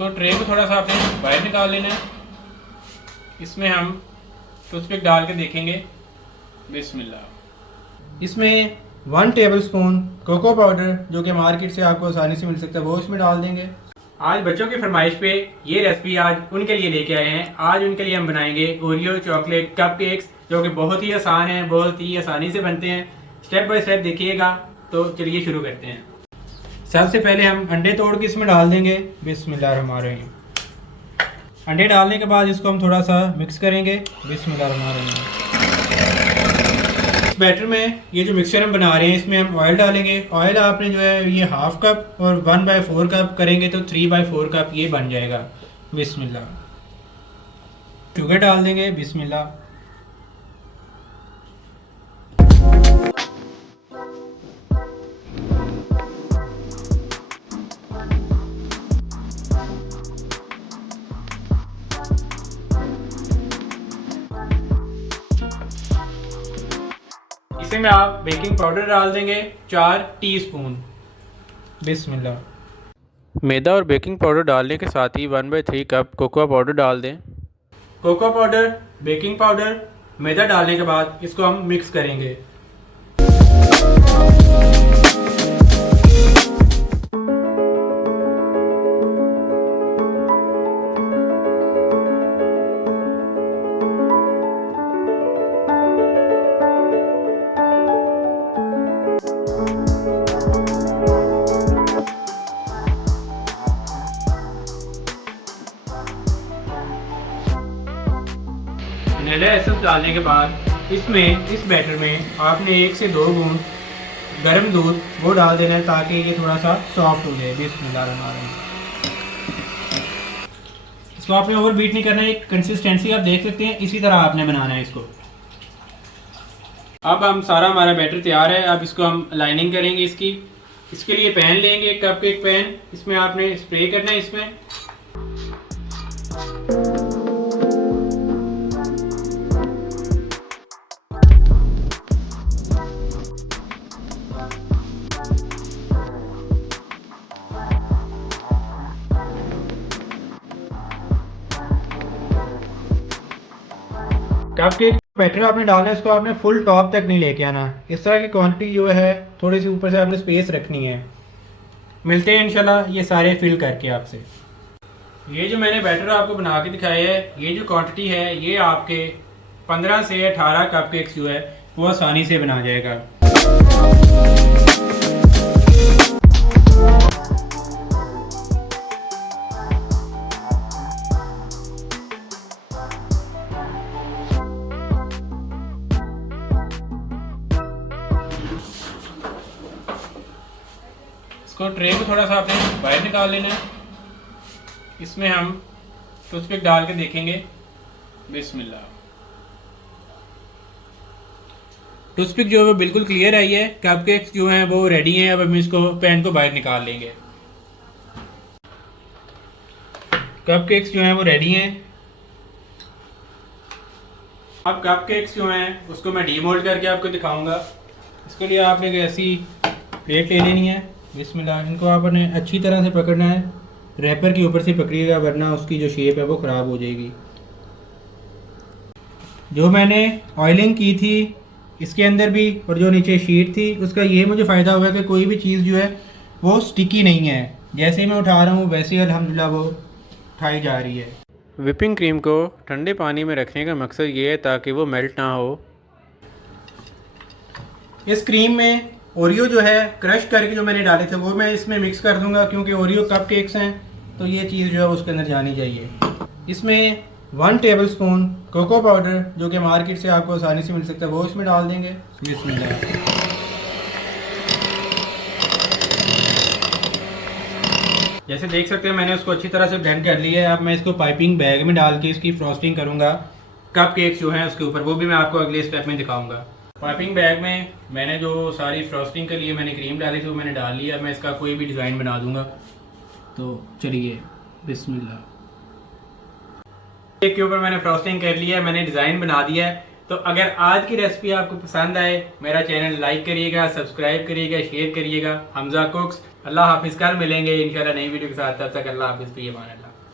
इसको ट्रे को थोड़ा सा आपने बाहर निकाल लेना है। इसमें हम टूथपिक डाल के देखेंगे। बिस्मिल्लाह। इसमें 1 टेबलस्पून कोको पाउडर जो कि मार्केट से आपको आसानी से मिल सकता है वो इसमें डाल देंगे। आज बच्चों की फरमाइश पे ये रेसिपी आज उनके लिए लेके आए हैं। आज उनके लिए हम बनाएंगे ओरियो चॉकलेट कप केक्स जो कि बहुत ही आसान है, बहुत ही आसानी से बनते हैं। स्टेप बाय स्टेप देखिएगा। तो चलिए शुरू करते हैं। सबसे पहले हम अंडे तोड़ के इसमें डाल देंगे। बिस्मिल्लाहिर्रहमानिर्रहीम। अंडे डालने के बाद इसको हम थोड़ा सा मिक्स करेंगे। बिस्मिल्लाहिर्रहमानिर्रहीम। इस बैटर में ये जो मिक्सचर हम बना रहे हैं इसमें हम ऑयल डालेंगे। ऑयल आपने जो है ये हाफ कप और 1/4 कप करेंगे तो 3/4 कप ये बन जाएगा। बिस्मिल्लाह। शुगर डाल देंगे। बिस्मिल्लाह। इसमें आप बेकिंग पाउडर डाल देंगे 4 टीस्पून। बिस्मिल्लाह। मैदा और बेकिंग पाउडर डालने के साथ ही 1/3 कप कोकोआ पाउडर डाल दें। कोकोआ पाउडर, बेकिंग पाउडर, मैदा डालने के बाद इसको हम मिक्स करेंगे। वनीला एसेंस डालने के बाद इसमें इस बैटर में आपने 1 से 2 बूंद गर्म दूध वो डाल देना है ताकि ये थोड़ा सा सॉफ्ट हो जाए। बिस्मिल्लाहिर्रहमानिर्रहीम। इसको आपने ओवर बीट नहीं करना है। एक कंसिस्टेंसी आप देख सकते हैं, इसी तरह आपने बनाना है इसको। अब हम सारा हमारा बैटर तैयार है। अब इसको हम लाइनिंग करेंगे इसकी। इसके लिए पैन लेंगे, कप केक पैन। इसमें आपने स्प्रे करना है। इसमें कप केक बैटर आपने डालना है। इसको आपने फुल टॉप तक नहीं लेके आना। इस तरह की क्वांटिटी जो है थोड़ी सी ऊपर से आपने स्पेस रखनी है। मिलते हैं इंशाल्लाह ये सारे फिल करके आपसे। ये जो मैंने बैटर आपको बना के दिखाया है, ये जो क्वांटिटी है ये आपके 15 से 18 कप केक्स जो है वो आसानी से बना जाएगा। इसको ट्रे को थोड़ा सा आपने बाहर निकाल लेना है। इसमें हम टूथपिक डाल के देखेंगे। बिस्मिल्लाह। टूथपिक जो है बिल्कुल क्लियर आई है। कपकेक्स जो हैं वो रेडी हैं। अब हम इसको पैन को बाहर निकाल लेंगे। कपकेक्स जो हैं वो रेडी हैं। अब कपकेक्स जो हैं उसको मैं डीमोल्ड करके आपको दिखाऊंगा। इसके लिए आपने एक ऐसी प्लेट ले लेनी है। बिस्मिल्लाह। इनको आपने अच्छी तरह से पकड़ना है। रैपर के ऊपर से पकड़िएगा वरना उसकी जो शेप है वो ख़राब हो जाएगी। जो मैंने ऑयलिंग की थी इसके अंदर भी और जो नीचे शीट थी उसका ये मुझे फ़ायदा हुआ कि कोई भी चीज़ जो है वो स्टिकी नहीं है। जैसे ही मैं उठा रहा हूँ वैसे ही अल्हम्दुलिल्लाह वो उठाई जा रही है। विपिंग क्रीम को ठंडे पानी में रखने का मकसद ये है ताकि वो मेल्ट ना हो। इस क्रीम में ओरियो जो है क्रश करके जो मैंने डाले थे वो मैं इसमें मिक्स कर दूंगा क्योंकि ओरियो कप केक्स हैं तो ये चीज़ जो है उसके अंदर जानी चाहिए। इसमें 1 टेबलस्पून कोको पाउडर जो कि मार्केट से आपको आसानी से मिल सकता है वो इसमें डाल देंगे। बिस्मिल्लाह। जैसे देख सकते हैं मैंने उसको अच्छी तरह से ब्लेंड कर लिया है। अब मैं इसको पाइपिंग बैग में डाल के इसकी फ्रॉस्टिंग करूँगा। कप केक्स जो हैं उसके ऊपर वो भी मैं आपको अगले स्टेप में दिखाऊंगा। पाइपिंग बैग में मैंने जो सारी फ्रॉस्टिंग के लिए मैंने क्रीम डाली थी वो मैंने डाल लिया। मैं इसका कोई भी डिज़ाइन बना दूंगा। तो चलिए बिस्मिल्लाह। केक के ऊपर मैंने फ्रॉस्टिंग कर लिया है, मैंने डिज़ाइन बना दिया है। तो अगर आज की रेसिपी आपको पसंद आए मेरा चैनल लाइक करिएगा, सब्सक्राइब करिएगा, शेयर करिएगा। हमजा कुक्स। अल्लाह हाफिज़। कल मिलेंगे इंशाल्लाह नई वीडियो के साथ। तब तक अल्लाह हाफिज़। फ़ी अमान अल्लाह।